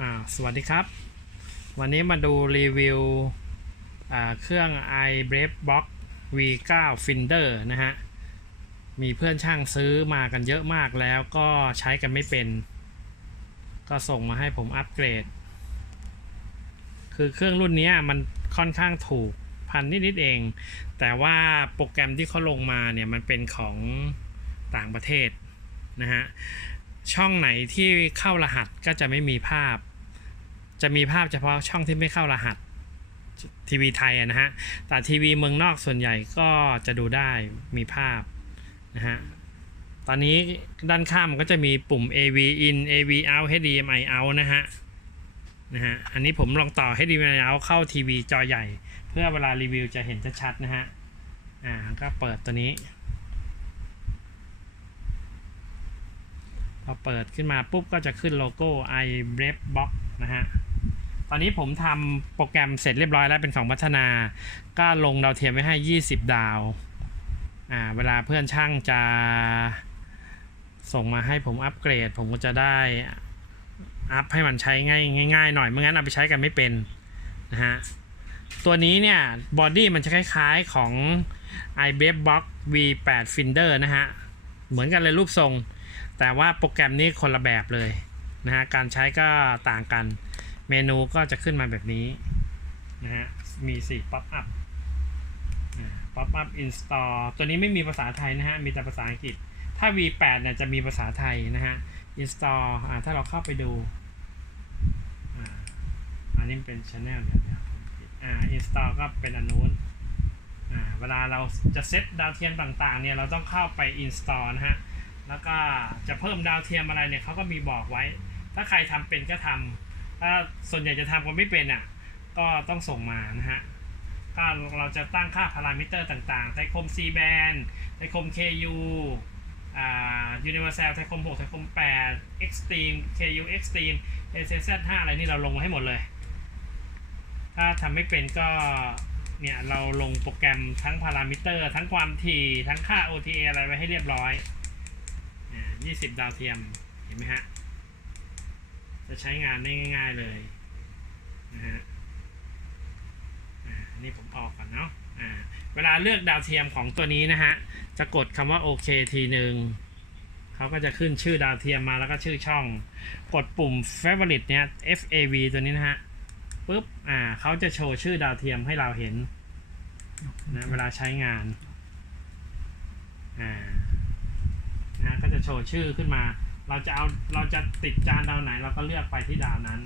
อ่าสวัสดีครับ วันนี้มาดูรีวิวอ่าเครื่อง iBrave Box V9 Finder นะฮะ มีเพื่อนช่างซื้อมากันเยอะมากแล้วก็ใช้กันไม่เป็น ก็ส่งมาให้ผมอัปเกรด คือเครื่องรุ่นนี้มันค่อนข้างถูกพันนิดๆเอง แต่ว่าโปรแกรมที่เขาลงมาเนี่ยมันเป็นของต่างประเทศนะฮะ ช่องไหนที่เข้ารหัสก็จะไม่มีภาพ จะมีภาพเฉพาะช่องที่ไม่เข้ารหัสทีวีไทยนะฮะ แต่ทีวีเมืองนอกส่วนใหญ่ก็จะดูได้มีภาพนะฮะ ตอนนี้ด้านข้างมันก็จะมีปุ่ม AV in AV out HDMI out นะฮะ นะฮะ อันนี้ผมลองต่อ HDMI out เข้าทีวีจอใหญ่ เพื่อเวลารีวิวจะเห็นชัดๆนะฮะ อ่า ก็เปิดตัวนี้ พอเปิดขึ้นมาปุ๊บก็จะขึ้นโลโก้ iBrave Box นะฮะ ตอนนี้ผมทำโปรแกรมเสร็จเรียบร้อยแล้วเป็นของพัฒนา ก็ลงดาวเทียมไว้ให้ 20 ดาว อ่า เวลาเพื่อนช่างจะส่งมาให้ผมอัปเกรด ผมก็จะได้อัพให้มันใช้ง่ายง่ายๆหน่อยไม่งั้นเอาไปใช้กันไม่เป็นนะฮะ ตัวนี้เนี่ยบอดี้มันจะคล้ายๆของ iBrave Box V8 Finder นะฮะ เหมือนกันเลยรูปทรง แต่ว่าโปรแกรมนี้คนละแบบเลยนะฮะการใช้ก็ต่างกันเมนูก็จะขึ้นมาแบบนี้นะฮะมี4 pop up pop up install ตัวนี้ไม่มีภาษาไทยนะฮะมีแต่ภาษาอังกฤษ ถ้า V8 เนี่ยจะมีภาษาไทยนะฮะ install อ่าถ้าเราเข้าไปดูอ่าอันนี้เป็น channel เดี๋ยวเดี๋ยวอ่า install ก็เป็นอันนู้นอ่าเวลาเราจะเซตดาวเทียมต่างๆเนี่ยเราต้องเข้าไป install นะฮะ แล้วก็จะเพิ่มดาวเทียมอะไรเนี่ยเขาก็มีบอกไว้ ถ้าใครทำเป็นก็ทำถ้าส่วนใหญ่จะทำกันไม่เป็นอะ ก็ต้องส่งมานะฮะก็เราจะตั้งค่าพารามิเตอร์ต่างๆ ไทคม C band ไทคม KU อ่า Universal ไทคม 6 ไทคม 8 Extreme KU Extreme SZ 5อะไรนี่เราลงมาให้หมดเลย ถ้าทำไม่เป็นก็เนี่ยเราลงโปรแกรมทั้งพารามิเตอร์ ทั้งความถี่ ทั้งค่า OTA อะไรไว้ให้เรียบร้อย ยี่สิบดาวเทียม เห็นไหมฮะ จะใช้งานได้ง่าย ๆเลยนะฮะอ่านี่ผมออกก่อนเนาะอ่าเวลาเลือกดาวเทียมของตัวนี้นะฮะ จะกดคำว่าโอเคทีหนึ่งเขาก็จะขึ้นชื่อดาวเทียมมาแล้วก็ชื่อช่อง กดปุ่ม favorite เนี่ย FAV ตัวนี้นะฮะปุ๊บ อ่าเขาจะโชว์ชื่อดาวเทียมให้เราเห็นนะเวลาใช้งาน อ่า นะก็จะโชว์ชื่อขึ้นมา เราจะเอาเราจะติดจานดาวไหน เราก็เลือกไปที่ดาวนั้น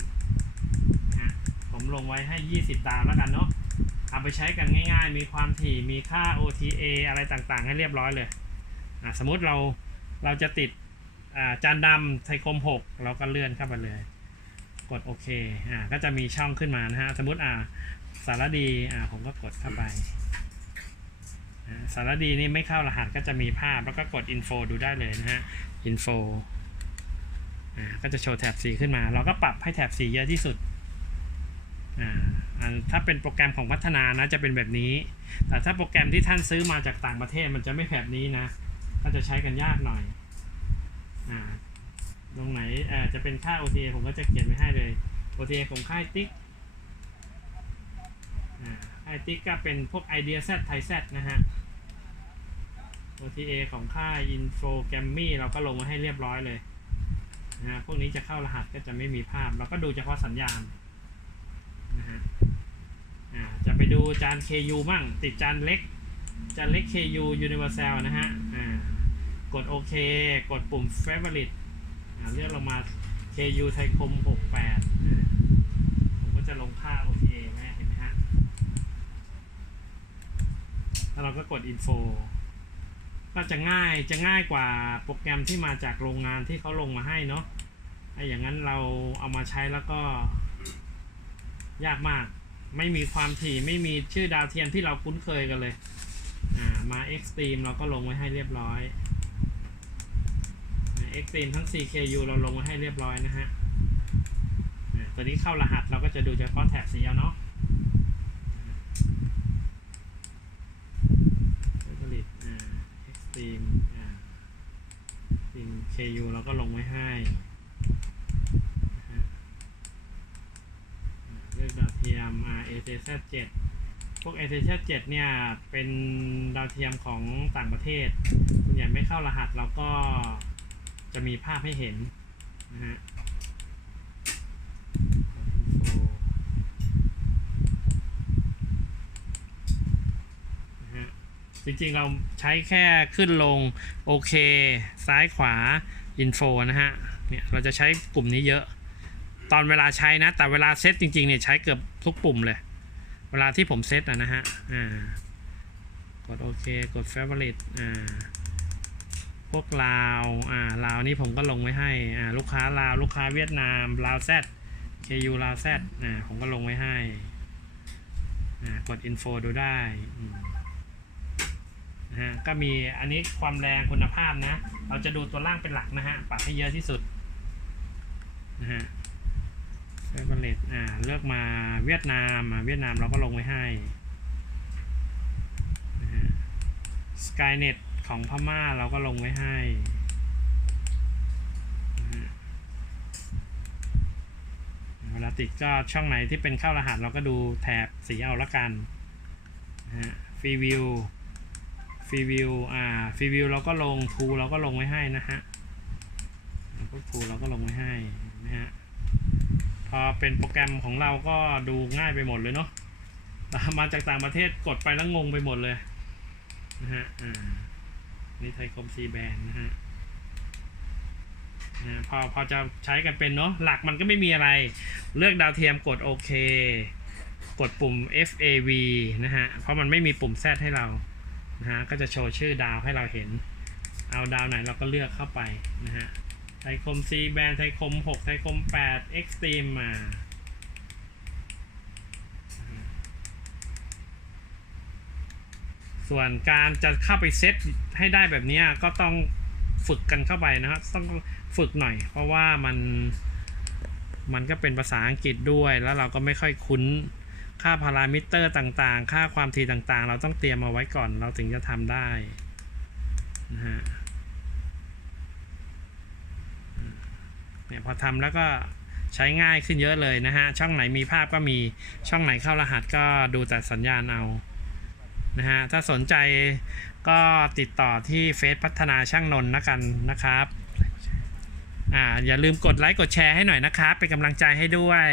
นะผมลงไว้ให้ 20 ดาวแล้วกันเนาะเอาไปใช้กันง่าย ๆ มีความถี่มีค่า OTA อะไรต่างๆ ให้เรียบร้อยเลยอะสมมุติเราเราจะติดจานดำไทคม 6 เราก็เลื่อนเข้าไปเลย กดโอเคอ่าก็จะมีช่องขึ้นมานะฮะ สมมติอ่าสารดีอ่าผมก็กดเข้าไป สารดีนี่ไม่เข้ารหัสก็จะมีภาพแล้วก็กด info ดูได้เลยนะฮะ info ก็จะโชว์แถบสีขึ้นมา เราก็ปรับให้แถบสีเยอะที่สุดอ่าถ้าเป็นโปรแกรมของพัฒนานะจะเป็นแบบนี้ แต่ถ้าโปรแกรมที่ท่านซื้อมาจากต่างประเทศมันจะไม่แบบนี้นะ ก็จะใช้กันยากหน่อยอ่าตรงไหนเออจะเป็นค่า OTA ผมก็จะเขียนไว้ให้เลย OTA ของค่ายติ๊ก ไอติ๊กก็เป็นพวก Idea Z ไทย Z นะฮะ OTA ของค่าย Info g a m m y เราก็ลงมาให้เรียบร้อยเลยนะฮะพวกนี้จะเข้ารหัสก็จะไม่มีภาพ เราก็ดูเฉพาะสัญญาณนะฮะอ่าจะไปดูจาน KU มั่ง ติดจานเล็ก จานเล็ก KU Universal นะฮะอ่ากดโอเค กดปุ่ม Favorite เลื่อนลงมา KU ไทยคม 68อ่าผมก็จะลงค่า OTA ไว้เห็นไหมฮะ แล้วเราก็กด Info ก็จะง่ายจะง่ายกว่าโปรแกรมที่มาจากโรงงานที่เขาลงมาให้เนาะไออย่างนั้นเราเอามาใช้แล้วก็ ยากมาก ไม่มีความถี่ไม่มีชื่อดาวเทียมที่เราคุ้นเคยกันเลยอ่ามา Extreme เราก็ลงไว้ให้เรียบร้อย Extreme ทั้ง CKU เราลงไว้ให้เรียบร้อยนะฮะอ่าตัวนี้เข้ารหัสเราก็จะดูเฉพาะแถบสีเอาเนาะ ริงจริง KU เราก็ลงไว้ให้เลืดาวเทียม RAJZ 7พวก RAJZ 7เนี่ย เป็นดาวเทียมของต่างประเทศส่วนใหญ่ไม่เข้ารหัสเราก็จะมีภาพให้เห็นนะฮะ จริงๆเราใช้แค่ขึ้นลงโอเค ซ้ายขวาอินโฟนะฮะเนี่ยเราจะใช้ปุ่มนี้เยอะ ตอนเวลาใช้นะ แต่เวลาเซตจริงๆเนี่ยใช้เกือบทุกปุ่มเลย เวลาที่ผมเซตอะนะฮะอ่ากดโอเคกด favorite อ่าพวกลาวอ่าลาวนี่ผมก็ลงไว้ให้อ่าลูกค้าลาวลูกค้าเวียดนามลาวแซด KU ลาวแซดอ่าผมก็ลงไว้ให้อ่ากด info ดูได้อืม นะฮะก็มีอันนี้ความแรงคุณภาพนะ เราจะดูตัวล่างเป็นหลักนะฮะปรับให้เยอะที่สุดนะฮะเฟเวอร์เรตอ่าเลือกมาเวียดนามอ่าเวียดนามเราก็ลงไว้ให้นะฮะ Skynet ของพม่าเราก็ลงไว้ให้นะฮะเวลาติดก็ช่องไหนที่เป็นเข้ารหัสเราก็ดูแถบสีเอาละกันนะฮะฟรีวิว ฟรีวิวอ่าฟรีวิวเราก็ลงทูเราก็ลงไว้ให้นะฮะพวกทูเราก็ลงไว้ให้นะฮะพอเป็นโปรแกรมของเราก็ดูง่ายไปหมดเลยเนาะมาจากต่างประเทศกดไปแล้วงงไปหมดเลยนะฮะอ่านี่ไทยคมซีแบนนะฮะอ่าพอพอจะใช้กันเป็นเนาะหลักมันก็ไม่มีอะไร เลือกดาวเทียมกดโอเค กดปุ่ม FAV นะฮะ เพราะมันไม่มีปุ่ม Z ให้เรา นะฮะก็จะโชว์ชื่อดาวให้เราเห็น เอาดาวไหนเราก็เลือกเข้าไปนะฮะไทยคม C แบนไทยคม 6 ไทยคม 8 Extreme มาส่วนการจะเข้าไปเซตให้ได้แบบนี้ก็ต้องฝึกกันเข้าไปนะครับ ต้องฝึกหน่อย เพราะว่ามันมันก็เป็นภาษาอังกฤษด้วยแล้วเราก็ไม่ค่อยคุ้น ค่าพารามิเตอร์ต่างๆ ค่าความถี่ต่างๆ เราต้องเตรียมเอาไว้ก่อน เราถึงจะทำได้นะฮะเนี่ยพอทำแล้วก็ใช้ง่ายขึ้นเยอะเลยนะฮะ ช่องไหนมีภาพก็มี ช่องไหนเข้ารหัสก็ดูแต่สัญญาณเอา นะฮะ ถ้าสนใจก็ติดต่อที่เฟซพัฒนาช่างนนท์นะกันนะครับ อ่า อย่าลืมกดไลค์กดแชร์ให้หน่อยนะครับ เป็นกำลังใจให้ด้วย